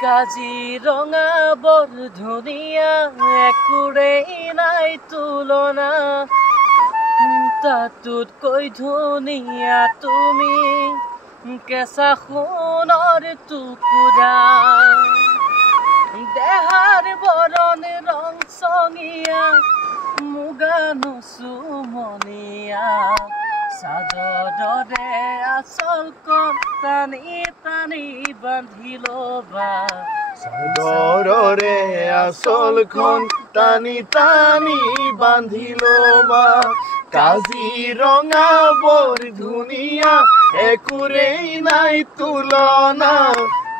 কাজিৰঙা বৰ ধুনীয়া একোৰেই নাই তুলনা তাতোতকৈ ধুনীয়া তুমি কেঁচা সোণৰ টুকুৰা দেহাৰ বৰণ ৰং চঙীয়া মুগা নচুমনীয়া চাদৰে আঁচলখন টানি টানি বান্ধি ল'বা চাদৰে আঁচলখন টানি টানি বান্ধি ল'বা কাজিৰঙা বৰ ধুনীয়া একোৰেই নাই তুলনা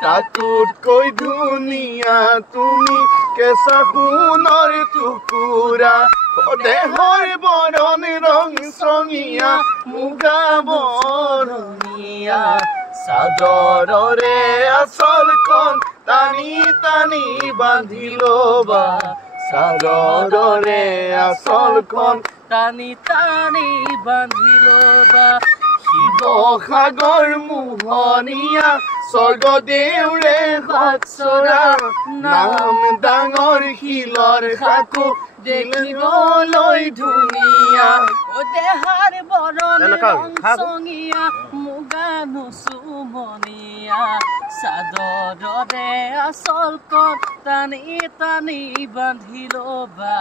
তাতোতকৈ ধুনীয়া তুমি কেঁচা সোণৰ টুকুৰা দেহৰ বৰণ ৰং চঙীয়া মুগা বৰণীয়া চাদৰে আঁচলখন টানি টানি বান্ধি ল'বা চাদৰে আঁচলখন টানি টানি বান্ধি ল'বা শিৱসাগৰ মোহনীয়া স্বৰ্গদেউৰে সৎসৰা নাম ডাঙৰ শিলৰ সাঁকো দেখিবলৈ ধুনীয়া দেহাৰ বৰণ ৰং চঙীয়া মুগা নচুমনীয়া চাদৰে আঁচলখন টানি টানি বান্ধি ল'বা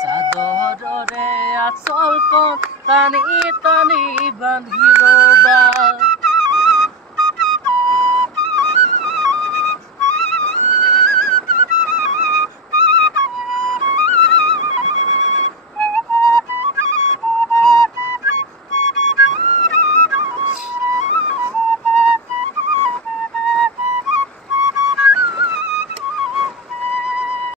চাদৰে আঁচলখন টানি টানি বান্ধি ল'বা